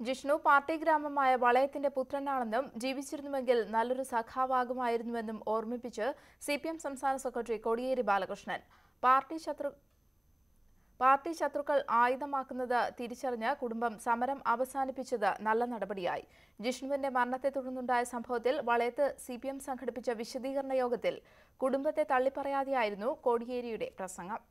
Jishnu party ഗ്രാമമായ വളയത്തിന്റെ പുത്രനാണെന്നും ജീവിച്ചിരുന്നുവെങ്കിൽ നല്ലൊരു സഖാവാകുമായിരുന്നുവെന്നും ഓർമ്മിപ്പിച്ച് CPM സംസ്ഥാന സെക്രട്ടറി കോടിയേരി ബാലകൃഷ്ണൻ. പാർട്ടി ശത്രുക്കൾ ആയുധമാക്കുന്നത് തിരിച്ചറിഞ്ഞ് കുടുംബം സമരം അവസാനിപ്പിച്ചത് നല്ല നടപടിയായി. ജിഷ്ണുവിന്റെ മരണത്തെ തുടർന്നുണ്ടായ സംഭവത്തിൽ വളയത്ത് സിപിഎം സംഘടിപ്പിച്ച വിശദീകരണ യോഗത്തിൽ കുടുംബത്തെ തള്ളിപ്പറയാതെയായിരുന്നു കോടിയേരിയുടെ പ്രസംഗം.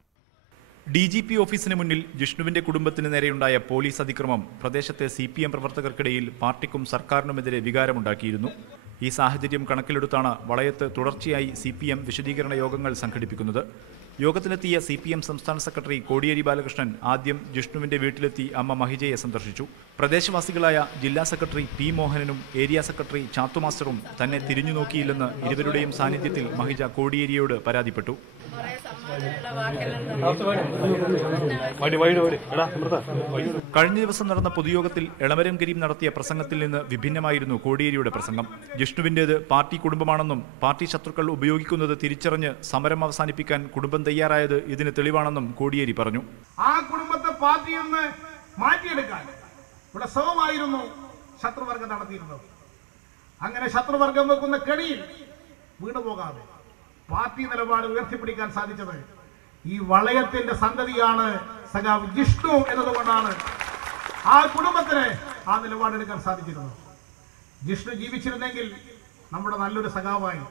DGP ഓഫീസിന് മുന്നിൽ ജിഷ്ണുവിന്റെ കുടുംബത്തിന് നേരെയുണ്ടായ പോലീസ് അതിക്രമം പ്രദേശത്തെ CPM പ്രവർത്തകർക്കിടയിൽ പാർട്ടിക്കും സർക്കാരിനുമെതിരെ വികാരമുണ്ടാക്കിയിരുന്നു. ഈ സാഹചര്യം കണക്കിലെടുത്താണ് വളയത്ത് തുടർച്ചയായി CPM വിശദീകരണ യോഗങ്ങൾ സംഘടിപ്പിക്കുന്നത്. യോഗത്തിലെത്തിയ CPM സംസ്ഥാന സെക്രട്ടറി കോടിയേരി ബാലകൃഷ്ണൻ ആദ്യം ജിഷ്ണുവിന്റെ വീട്ടിലെത്തി അമ്മ മഹിജയെ സന്ദർശിച്ചു. പ്രദേശവാസികളായ ജില്ലാ സെക്രട്ടറി P. മോഹനനും ഏരിയ സെക്രട്ടറി ചാത്തു മാസ്റ്ററും തന്നെ തിരിഞ്ഞു നോക്കിയില്ലെന്ന് ഇരുവരുടെയും സാന്നിധ്യത്തിൽ മഹിജ കോടിയേരിയോട് പരാതിപ്പെട്ടു. കഴിഞ്ഞ ദിവസം നടന്ന പൊതുയോഗത്തിൽ എളമരം കരീം നടത്തിയ പ്രസംഗത്തിൽ നിന്ന് വിഭിന്നമായിരുന്നു കോടിയേരിയുടെ പ്രസംഗം. ജിഷ്ണുവിന്റേത് പാർട്ടി കുടുംബമാണെന്നും പാർട്ടി ശത്രുക്കൾ ഉപയോഗിക്കുന്നത് തിരിച്ചറിഞ്ഞ് സമരം അവസാനിപ്പിക്കാൻ കുടുംബം തയ്യാറായത് ഇതിന് തെളിവാണെന്നും കോടിയേരി പറഞ്ഞു. ആ കുടുംബത്തെ പാർട്ടിയിൽ നിന്ന് മാറ്റിയെടുക്കാൻ ഇവിടെ ശ്രമമായിരുന്നു ശത്രുവർഗം നടത്തിയിരുന്നത്. അങ്ങനെ ശത്രുവർഗം വെക്കുന്ന കെണിയിൽ വീണുപോകാതെ പാർട്ടി നിലപാട് ഉയർത്തിപ്പിടിക്കാൻ സാധിച്ചത് ഈ വളയത്തിന്റെ സന്തതിയാണ് സഖാവ് ജിഷ്ണു എന്നതുകൊണ്ടാണ് ആ കുടുംബത്തിന് ആ നിലപാടെടുക്കാൻ സാധിച്ചിരുന്നത്. ജിഷ്ണു ജീവിച്ചിരുന്നെങ്കിൽ നമ്മുടെ നല്ലൊരു സഖാവായി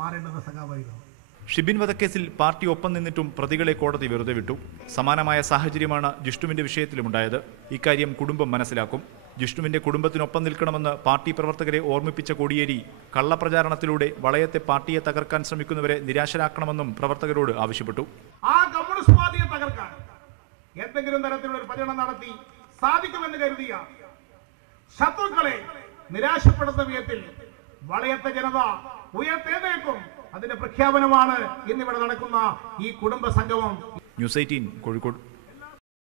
മാറേണ്ടുന്ന സഖാവായിരുന്നു. ഷിബിൻ വധക്കേസിൽ പാർട്ടി ഒപ്പം നിന്നിട്ടും പ്രതികളെ കോടതി വെറുതെ വിട്ടു. സമാനമായ സാഹചര്യമാണ് ജിഷ്ണുവിന്റെ വിഷയത്തിലുമുണ്ടായത്. ഇക്കാര്യം കുടുംബം മനസ്സിലാക്കും. ജിഷ്ണുവിന്റെ കുടുംബത്തിനൊപ്പം നിൽക്കണമെന്ന് പാർട്ടി പ്രവർത്തകരെ ഓർമ്മിപ്പിച്ച കോടിയേരി കള്ളപ്രചാരണത്തിലൂടെ വളയത്തെ പാർട്ടിയെ തകർക്കാൻ ശ്രമിക്കുന്നവരെ നിരാശരാക്കണമെന്നും പ്രവർത്തകരോട് ആവശ്യപ്പെട്ടു. ആ കമ്മ്യൂണിസ്റ്റ് പാർട്ടിയെ തകർക്കാൻ എന്തെങ്കിലും തരത്തിലുള്ള ഒരു പ്രചരണം നടത്തി സാധിക്കുമെന്ന് കരുതിയ ശത്രുക്കളെ നിരാശപ്പെടുത്തുന്ന വിധത്തിൽ വളയത്തെ ജനത ഉയർത്തെഴുന്നേൽക്കും. അതിന്റെ പ്രഖ്യാപനമാണ് ഇന്നിവിടെ നടക്കുന്ന ഈ കുടുംബ സംഗമം. ന്യൂസ് 18 കോഴിക്കോട്.